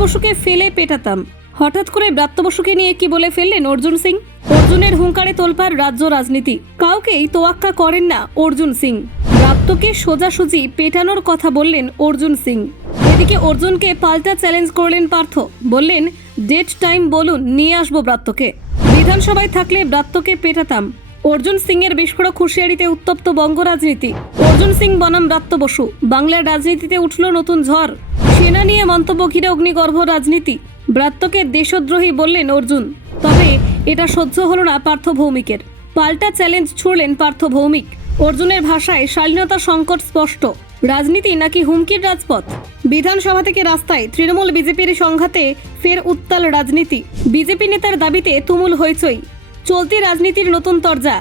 বসুকে ফেলে পেটাতাম। হঠাৎ করে ব্রাত্য বসুকে নিয়ে কি বলে ফেললেন অর্জুন সিং। অর্জুনের হুঙ্কারে তোলপাড় রাজ্য রাজনীতি, কাউকেই তোয়াক্কা করেন না অর্জুন সিং। ব্রাত্যকে সোজাসুজি পেটানোর কথা বললেন অর্জুন সিং। এদিকে অর্জুনকে পাল্টা চ্যালেঞ্জ করলেন পার্থ, বললেন ডেট টাইম বলুন, নিয়ে আসবো ব্রাত্যকে। বিধানসভায় থাকলে ব্রাত্যকে পেটাতাম। অর্জুন সিং এর বিস্ফোরক হুঁশিয়ারিতে উত্তপ্ত বঙ্গ রাজনীতি। অর্জুন সিং বনাম ব্রাত্য বসু, বাংলার রাজনীতিতে উঠল নতুন ঝড়। সেনা নিয়ে মন্তব্য ঘিরে অগ্নিগর্ভ রাজনীতি। ব্রাত্যকে দেশদ্রোহী বললেন অর্জুন, তবে এটা সহ্য হলো না পার্থ ভৌমিকের। পাল্টা চ্যালেঞ্জ ছুড়লেন পার্থ ভৌমিক। অর্জুনের ভাষায় শালীনতা সংকট স্পষ্ট। রাজনীতি নাকি হুমকির রাজপথ। বিধানসভা থেকে রাস্তায় তৃণমূল বিজেপির সংঘাতে ফের উত্তাল রাজনীতি। বিজেপি নেতার দাবিতে তুমুল হইচই। চলতি রাজনীতির নতুন তরজা।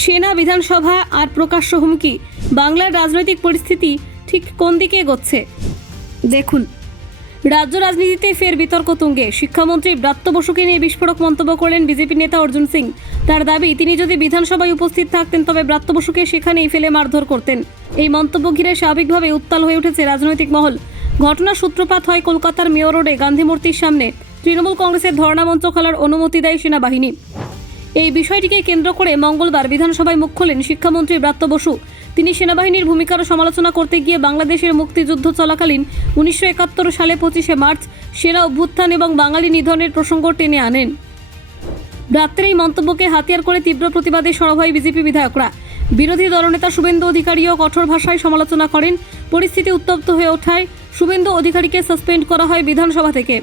সেনা, বিধানসভা আর প্রকাশ্য হুমকি। বাংলার রাজনৈতিক পরিস্থিতি ঠিক কোন দিকে এগোচ্ছে দেখুন। রাজ্য রাজনীতিতে ফের বিতর্ক তুঙ্গে। শিক্ষামন্ত্রী ব্রাত্য বসুকে নিয়ে বিস্ফোরক মন্তব্য করলেন বিজেপি নেতা অর্জুন সিং। তার দাবি, তিনি যদি বিধানসভায় উপস্থিত থাকতেন তবে ব্রাত্য বসুকে সেখানেই ফেলে মারধর করতেন। এই মন্তব্য ঘিরে স্বাভাবিকভাবে উত্তাল হয়ে উঠেছে রাজনৈতিক মহল। ঘটনার সূত্রপাত হয় কলকাতার মেয়র রোডে গান্ধী মূর্তির সামনে। তৃণমূল কংগ্রেসের ধর্ণামঞ্চ খোলার অনুমতি দেয় সেনাবাহিনী। এই বিষয়টিকে কেন্দ্র করে মঙ্গলবার বিধানসভায় মুখ খোলেন শিক্ষামন্ত্রী ব্রাত্য বসু। তিনি সেনাবাহিনীর ভূমিকার সমালোচনা করতে গিয়ে বাংলাদেশের মুক্তিযুদ্ধ চলাকালীন 1971 সালে 25শে মার্চ সেনা অভ্যুত্থান এবং বাঙালি নিধনের প্রসঙ্গ টেনে আনেন। ব্রাত্যের এই মন্তব্যকে হাতিয়ার করে তীব্র প্রতিবাদে সরব হয় বিজেপি বিধায়করা। বিরোধী দলনেতা শুভেন্দু অধিকারীও কঠোর ভাষায় সমালোচনা করেন। পরিস্থিতি উত্তপ্ত হয়ে ওঠায় শুভেন্দু অধিকারীকে সাসপেন্ড করা হয় বিধানসভা থেকে।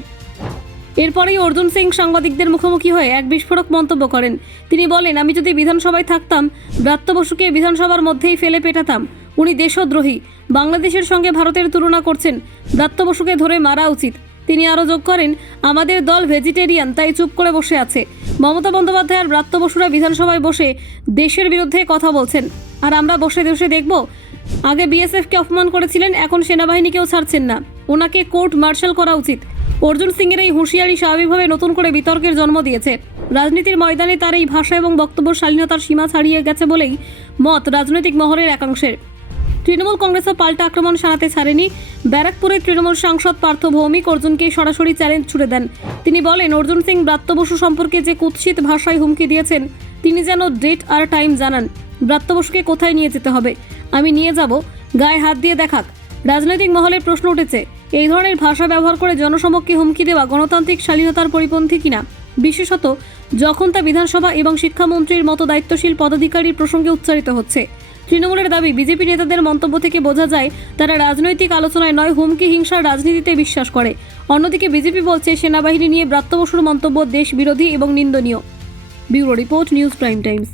এরপরেই অর্জুন সিং সাংবাদিকদের মুখোমুখি হয়ে এক বিস্ফোরক মন্তব্য করেন। তিনি বলেন, আমি যদি বিধানসভায় থাকতাম ব্রাত্য বসুকে বিধানসভার মধ্যেই ফেলে পেটাতাম। উনি দেশদ্রোহী। বাংলাদেশের সঙ্গে ভারতের তুলনা করছেন। ব্রাত্য বসুকে ধরে মারা উচিত। তিনি আরও যোগ করেন, আমাদের দল ভেজিটেরিয়ান, তাই চুপ করে বসে আছে। মমতা বন্দ্যোপাধ্যায় আর ব্রাত্য বসুরা বিধানসভায় বসে দেশের বিরুদ্ধে কথা বলছেন, আর আমরা বসে বসে দেখব। আগে বিএসএফকে অপমান করেছিলেন, এখন সেনাবাহিনীকেও ছাড়ছেন না। ওনাকে কোর্ট মার্শাল করা উচিত। অর্জুন সিংয়ের এই হুঁশিয়ারি স্বাভাবিকভাবে নতুন করে বিতর্কের জন্ম দিয়েছে। রাজনীতির ময়দানে তার এই ভাষা এবং বক্তব্য শালীনতার সীমা ছাড়িয়ে গেছে বলেই মত রাজনৈতিক মহলের একাংশের। তৃণমূল কংগ্রেসও পাল্টা আক্রমণ সারাতে ছাড়েনি। ব্যারাকপুরের তৃণমূল সাংসদ পার্থ ভৌমিক অর্জুনকে সরাসরি চ্যালেঞ্জ ছুড়ে দেন। তিনি বলেন, অর্জুন সিং ব্রাত্য বসু সম্পর্কে যে কুৎসিত ভাষায় হুমকি দিয়েছেন, তিনি যেন ডেট আর টাইম জানান। ব্রাত্য বসুকে কোথায় নিয়ে যেতে হবে আমি নিয়ে যাব, গায়ে হাত দিয়ে দেখাক। রাজনৈতিক মহলের প্রশ্ন উঠেছে, এই ধরনের ভাষা ব্যবহার করে জনসমক্ষে হুমকি দেওয়া গণতান্ত্রিক শালীনতার পরিপন্থী কিনা, বিশেষত যখন তা বিধানসভা এবং শিক্ষামন্ত্রীর মতো দায়িত্বশীল পদাধিকারীর প্রসঙ্গে উচ্চারিত হচ্ছে। তৃণমূলের দাবি, বিজেপি নেতাদের মন্তব্য থেকে বোঝা যায় তারা রাজনৈতিক আলোচনায় নয়, হুমকি হিংসার রাজনীতিতে বিশ্বাস করে। অন্যদিকে বিজেপি বলছে সেনাবাহিনী নিয়ে ব্রাত্য বসুর মন্তব্য দেশ বিরোধী এবং নিন্দনীয়। Bureau report, news prime Times.